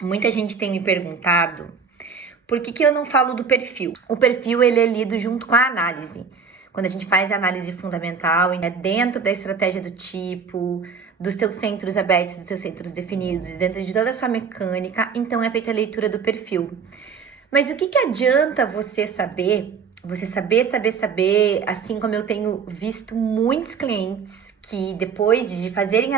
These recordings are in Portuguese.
Muita gente tem me perguntado por que eu não falo do perfil. O perfil ele é lido junto com a análise. Quando a gente faz a análise fundamental, é dentro da estratégia do tipo, dos teus centros abertos, dos teus centros definidos, dentro de toda a sua mecânica, então é feita a leitura do perfil. Mas o que adianta você saber, saber, assim como eu tenho visto muitos clientes que depois de fazerem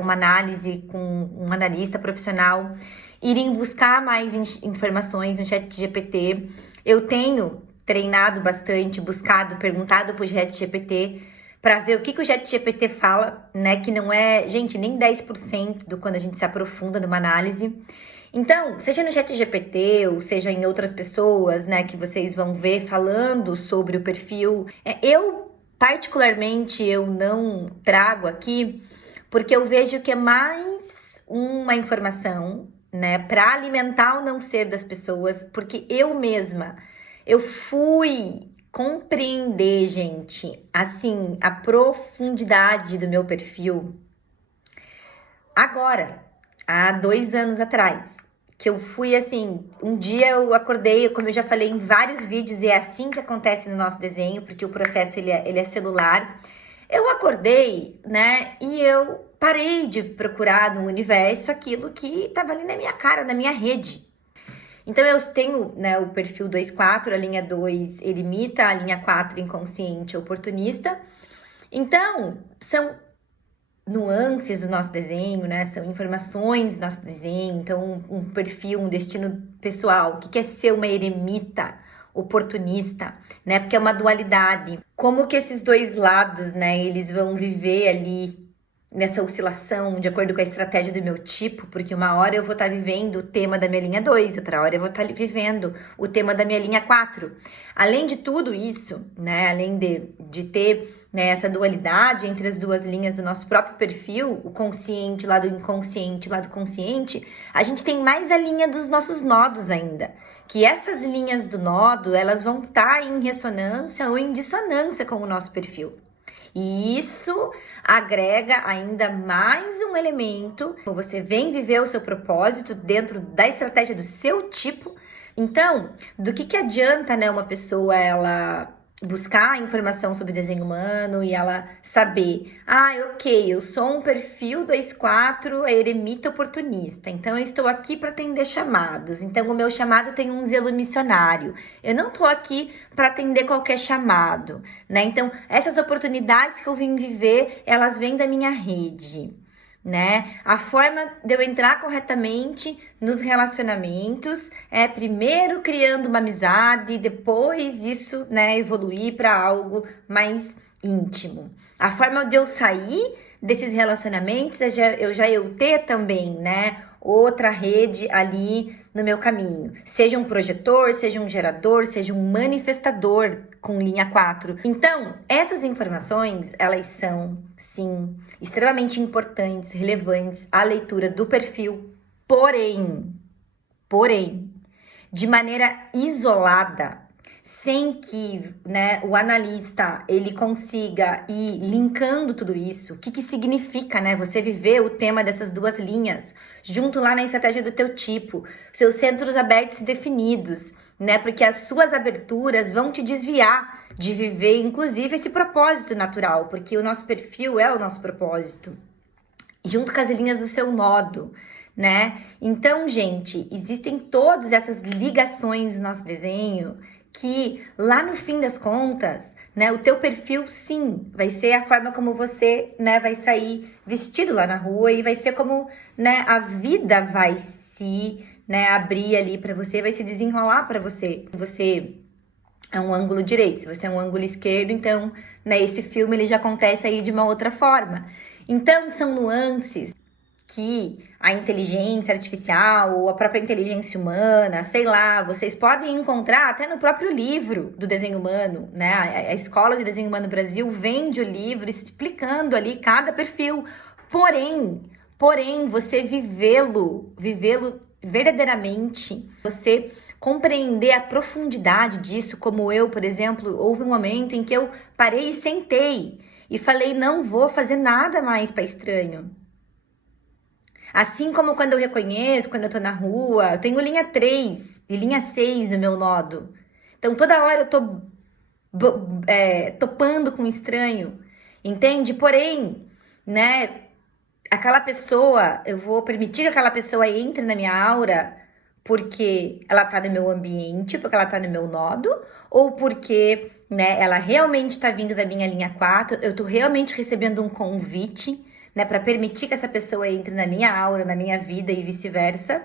uma análise com um analista profissional, irem buscar mais informações no chat GPT. Eu tenho treinado bastante, buscado, perguntado pro chat GPT para ver o que o chat GPT fala, né? Que não é, gente, nem 10% do quando a gente se aprofunda numa análise. Então, seja no chat GPT ou seja em outras pessoas, né, que vocês vão ver falando sobre o perfil, particularmente eu não trago aqui porque eu vejo que é mais uma informação, né, para alimentar o não ser das pessoas, porque eu fui compreender, gente, assim, a profundidade do meu perfil agora, há 2 anos atrás, que eu fui assim, um dia eu acordei, como eu já falei em vários vídeos, e é assim que acontece no nosso desenho, porque o processo ele é celular. Eu acordei, né, e eu parei de procurar no universo aquilo que estava ali na minha cara, na minha rede. Então eu tenho, né, o perfil 2/4, a linha 2 eremita, a linha 4 inconsciente oportunista. Então, são nuances do nosso desenho, né? São informações do nosso desenho. Então, um perfil, um destino pessoal. O que é ser uma eremita oportunista, né? Porque é uma dualidade. Como que esses dois lados, né? Eles vão viver ali nessa oscilação de acordo com a estratégia do meu tipo, porque uma hora eu vou estar vivendo o tema da minha linha 2, outra hora eu vou estar vivendo o tema da minha linha 4. Além de tudo isso, né, além de ter, né, essa dualidade entre as duas linhas do nosso próprio perfil, o consciente, o lado inconsciente, o lado consciente, a gente tem mais a linha dos nossos nodos ainda. Que essas linhas do nodo, elas vão estar em ressonância ou em dissonância com o nosso perfil. E isso agrega ainda mais um elemento. Você vem viver o seu propósito dentro da estratégia do seu tipo. Então, do que adianta, né, uma pessoa ela buscar informação sobre desenho humano e ela saber, ok, eu sou um perfil 2/4 eremita oportunista, então eu estou aqui para atender chamados, então o meu chamado tem um zelo missionário, eu não estou aqui para atender qualquer chamado, né? Então, essas oportunidades que eu vim viver, elas vêm da minha rede, né? A forma de eu entrar corretamente nos relacionamentos é primeiro criando uma amizade, depois isso, né, evoluir para algo mais íntimo. A forma de eu sair desses relacionamentos é eu ter também, né, outra rede ali no meu caminho. Seja um projetor, seja um gerador, seja um manifestador com linha 4. Então, essas informações, elas são, sim, extremamente importantes, relevantes à leitura do perfil, porém, de maneira isolada, sem que, né, o analista ele consiga ir linkando tudo isso. O que significa, né, você viver o tema dessas duas linhas junto lá na estratégia do teu tipo, seus centros abertos e definidos, né? Porque as suas aberturas vão te desviar de viver, inclusive, esse propósito natural, porque o nosso perfil é o nosso propósito, junto com as linhas do seu nodo, né? Então, gente, existem todas essas ligações no nosso desenho que lá no fim das contas, né, o teu perfil sim, vai ser a forma como você, né, vai sair vestido lá na rua e vai ser como, né, a vida vai se, né, abrir ali para você, vai se desenrolar para você. Você é um ângulo direito, se você é um ângulo esquerdo, então, né, esse filme ele já acontece aí de uma outra forma. Então, são nuances que a inteligência artificial ou a própria inteligência humana, sei lá, vocês podem encontrar até no próprio livro do desenho humano, né? A Escola de Desenho Humano Brasil vende o livro explicando ali cada perfil. Porém, você vivê-lo verdadeiramente, você compreender a profundidade disso, como eu, por exemplo, houve um momento em que eu parei e sentei e falei, não vou fazer nada mais para estranho. Assim como quando eu reconheço, quando eu tô na rua, eu tenho linha 3 e linha 6 no meu nodo. Então toda hora eu tô topando com um estranho, entende? Porém, né, aquela pessoa, eu vou permitir que aquela pessoa entre na minha aura porque ela tá no meu ambiente, porque ela tá no meu nodo, ou porque, né, ela realmente tá vindo da minha linha 4, eu tô realmente recebendo um convite, né, para permitir que essa pessoa entre na minha aura, na minha vida e vice-versa.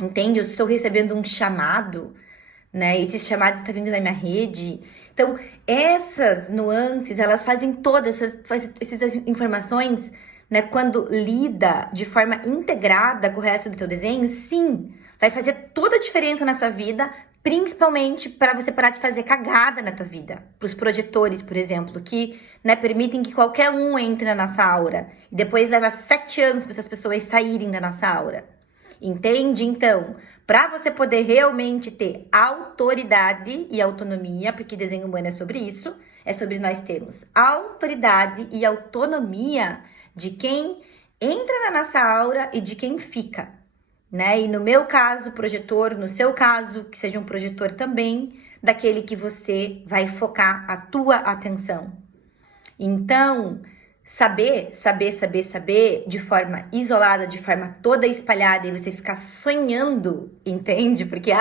Entende? Eu estou recebendo um chamado, né? Esse chamado está vindo da minha rede. Então, essas nuances, elas fazem todas essas informações, né? Quando lida de forma integrada com o resto do teu desenho, sim, vai fazer toda a diferença na sua vida, principalmente para você parar de fazer cagada na tua vida. Para os projetores, por exemplo, que, né, permitem que qualquer um entre na nossa aura. E depois leva 7 anos para essas pessoas saírem da nossa aura. Entende? Então, para você poder realmente ter autoridade e autonomia, porque desenho humano é sobre isso, é sobre nós termos autoridade e autonomia de quem entra na nossa aura e de quem fica, né? E no meu caso, projetor, no seu caso, que seja um projetor também, daquele que você vai focar a tua atenção. Então, saber de forma isolada, de forma toda espalhada, e você ficar sonhando, entende? Porque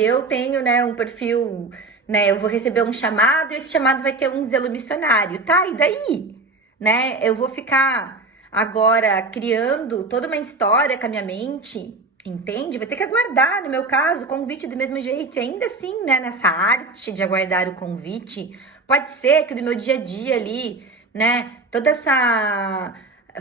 eu tenho, né, um perfil, né, eu vou receber um chamado e esse chamado vai ter um zelo missionário, tá? E daí? Né? Eu vou ficar agora criando toda uma história com a minha mente, entende? Vai ter que aguardar, no meu caso, o convite do mesmo jeito. E ainda assim, né, nessa arte de aguardar o convite, pode ser que do meu dia a dia ali, né, toda essa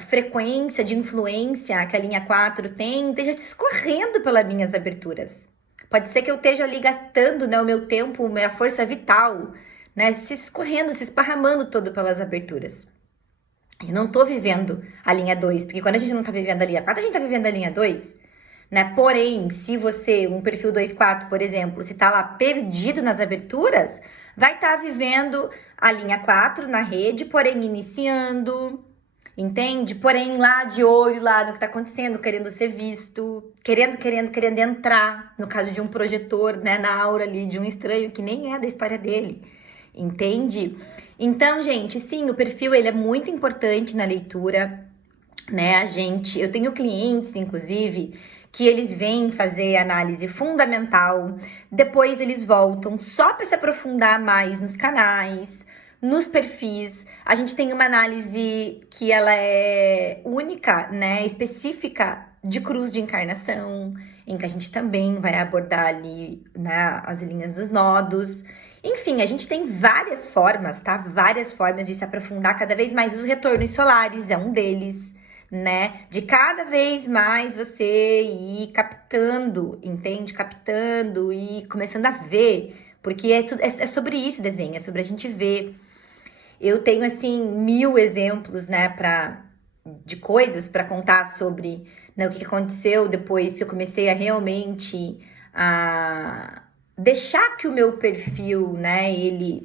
frequência de influência que a linha 4 tem, esteja se escorrendo pelas minhas aberturas. Pode ser que eu esteja ali gastando, né, o meu tempo, minha força vital, né, se escorrendo, se esparramando todo pelas aberturas. Eu não tô vivendo a linha 2, porque quando a gente não tá vivendo a linha 4, a gente tá vivendo a linha 2, né? Porém, se você, um perfil 2-4, por exemplo, se tá lá perdido nas aberturas, vai estar vivendo a linha 4 na rede, porém iniciando, entende? Porém lá de olho lá no que tá acontecendo, querendo ser visto, querendo entrar, no caso de um projetor, né, na aura ali de um estranho que nem é da história dele, entende? Então, gente, sim, o perfil ele é muito importante na leitura, né? Eu tenho clientes, inclusive, que eles vêm fazer análise fundamental, depois eles voltam só para se aprofundar mais nos canais, nos perfis. A gente tem uma análise que ela é única, né, específica de cruz de encarnação, em que a gente também vai abordar ali, né, as linhas dos nodos. Enfim, a gente tem várias formas, tá? Várias formas de se aprofundar cada vez mais. Os retornos solares é um deles, né? De cada vez mais você ir captando, entende? Captando e começando a ver. Porque é sobre isso o desenho, é sobre a gente ver. Eu tenho, assim, 1000 exemplos, né, de coisas para contar sobre, né, o que aconteceu depois que eu comecei a realmente deixar que o meu perfil, né, ele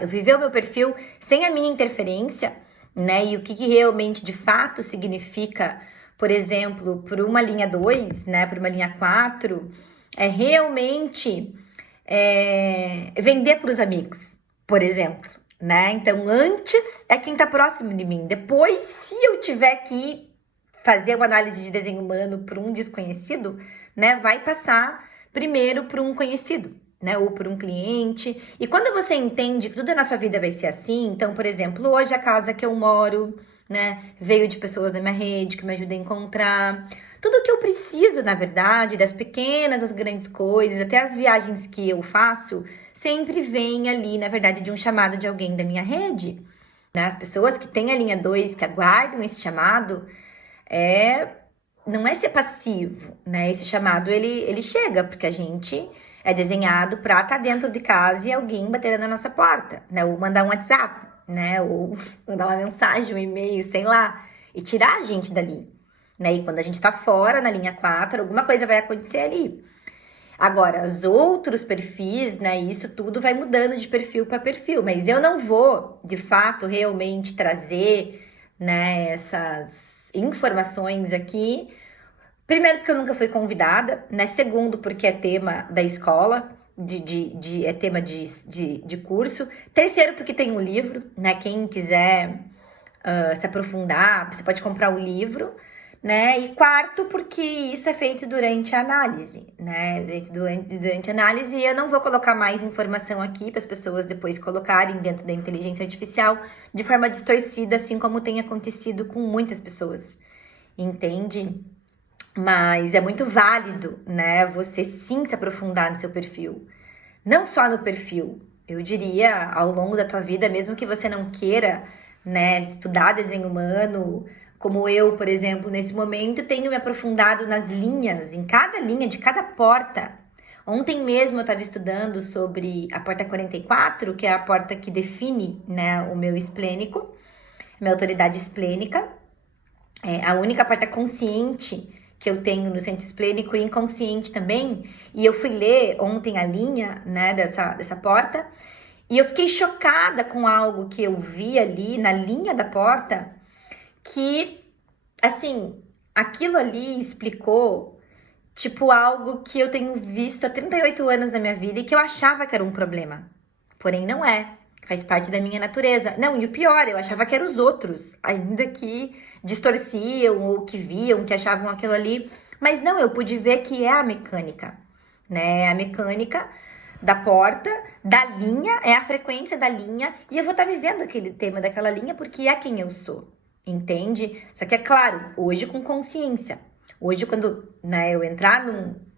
eu viver o meu perfil sem a minha interferência, né, e o que realmente de fato significa, por exemplo, por uma linha 2, né, por uma linha 4, é realmente vender para os amigos, por exemplo, né? Então, antes é quem tá próximo de mim. Depois, se eu tiver que fazer uma análise de desenho humano para um desconhecido, né, vai passar primeiro para um conhecido, né, ou por um cliente. E quando você entende que tudo na sua vida vai ser assim, então, por exemplo, hoje a casa que eu moro, né, veio de pessoas da minha rede que me ajudam a encontrar. Tudo que eu preciso, na verdade, das pequenas às grandes coisas, até as viagens que eu faço, sempre vem ali, na verdade, de um chamado de alguém da minha rede. Né? As pessoas que têm a linha 2, que aguardam esse chamado, não é ser passivo, né? Esse chamado, ele chega, porque a gente é desenhado para estar dentro de casa e alguém bater na nossa porta, né? Ou mandar um WhatsApp, né? Ou mandar uma mensagem, um e-mail, sei lá, e tirar a gente dali, né? E quando a gente tá fora, na linha 4, alguma coisa vai acontecer ali. Agora, os outros perfis, né? Isso tudo vai mudando de perfil para perfil, mas eu não vou, de fato, realmente trazer, né, informações aqui. Primeiro, porque eu nunca fui convidada, né? Segundo, porque é tema da escola, é tema de curso. Terceiro, porque tem um livro, né? Quem quiser se aprofundar, você pode comprar o livro, né? E quarto, porque isso é feito durante a análise, né? Feito durante a análise, e eu não vou colocar mais informação aqui para as pessoas depois colocarem dentro da inteligência artificial de forma distorcida, assim como tem acontecido com muitas pessoas, entende? Mas é muito válido, né? Você sim se aprofundar no seu perfil. Não só no perfil, eu diria ao longo da tua vida, mesmo que você não queira, né, estudar desenho humano, como eu, por exemplo, nesse momento, tenho me aprofundado nas linhas, em cada linha de cada porta. Ontem mesmo eu estava estudando sobre a porta 44, que é a porta que define, né, o meu esplênico, minha autoridade esplênica. É a única porta consciente que eu tenho no centro esplênico e inconsciente também. E eu fui ler ontem a linha, né, dessa porta, e eu fiquei chocada com algo que eu vi ali na linha da porta, que, assim, aquilo ali explicou, tipo, algo que eu tenho visto há 38 anos na minha vida e que eu achava que era um problema. Porém, não é. Faz parte da minha natureza. Não, e o pior, eu achava que eram os outros, ainda que distorciam ou que viam, que achavam aquilo ali. Mas não, eu pude ver que é a mecânica, né? A mecânica da porta, da linha, é a frequência da linha, e eu vou estar vivendo aquele tema daquela linha porque é quem eu sou, entende? Só que é claro, hoje com consciência. Hoje, quando, né, eu entrar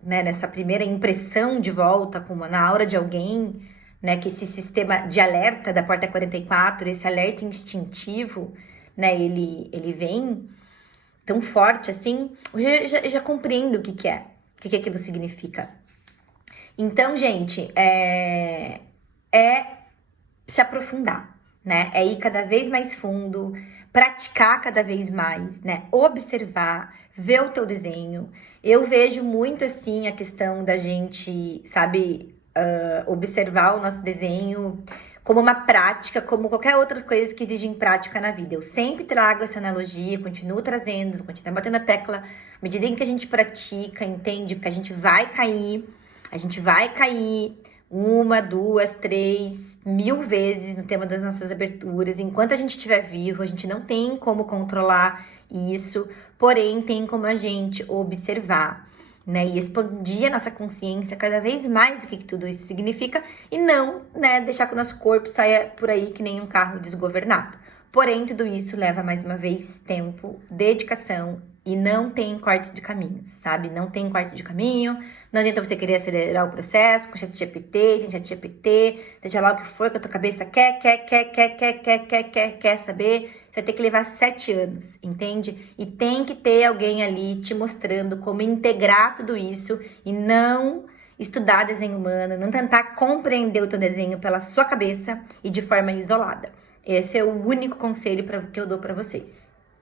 nessa primeira impressão de volta, como na aura de alguém, né, que esse sistema de alerta da porta 44, esse alerta instintivo, né, ele vem tão forte assim, eu já compreendo o que é, o que aquilo significa. Então, gente, é se aprofundar, né? É ir cada vez mais fundo, praticar cada vez mais, né? Observar, ver o teu desenho. Eu vejo muito assim a questão da gente, sabe, observar o nosso desenho como uma prática, como qualquer outra coisa que exigem prática na vida. Eu sempre trago essa analogia, continuo trazendo, vou continuar batendo a tecla. À medida em que a gente pratica, entende que a gente vai cair 1, 2, 3, 1000 vezes no tema das nossas aberturas. Enquanto a gente estiver vivo, a gente não tem como controlar isso, porém tem como a gente observar, né, e expandir a nossa consciência cada vez mais do que tudo isso significa e não, né, deixar que o nosso corpo saia por aí que nem um carro desgovernado. Porém, tudo isso leva, mais uma vez, tempo, dedicação e não tem cortes de caminho, sabe? Não tem corte de caminho, não adianta você querer acelerar o processo com ChatGPT, sem ChatGPT, seja lá o que for que a tua cabeça quer saber. Você vai ter que levar 7 anos, entende? E tem que ter alguém ali te mostrando como integrar tudo isso e não estudar desenho humano, não tentar compreender o teu desenho pela sua cabeça e de forma isolada. Esse é o único conselho que eu dou para vocês.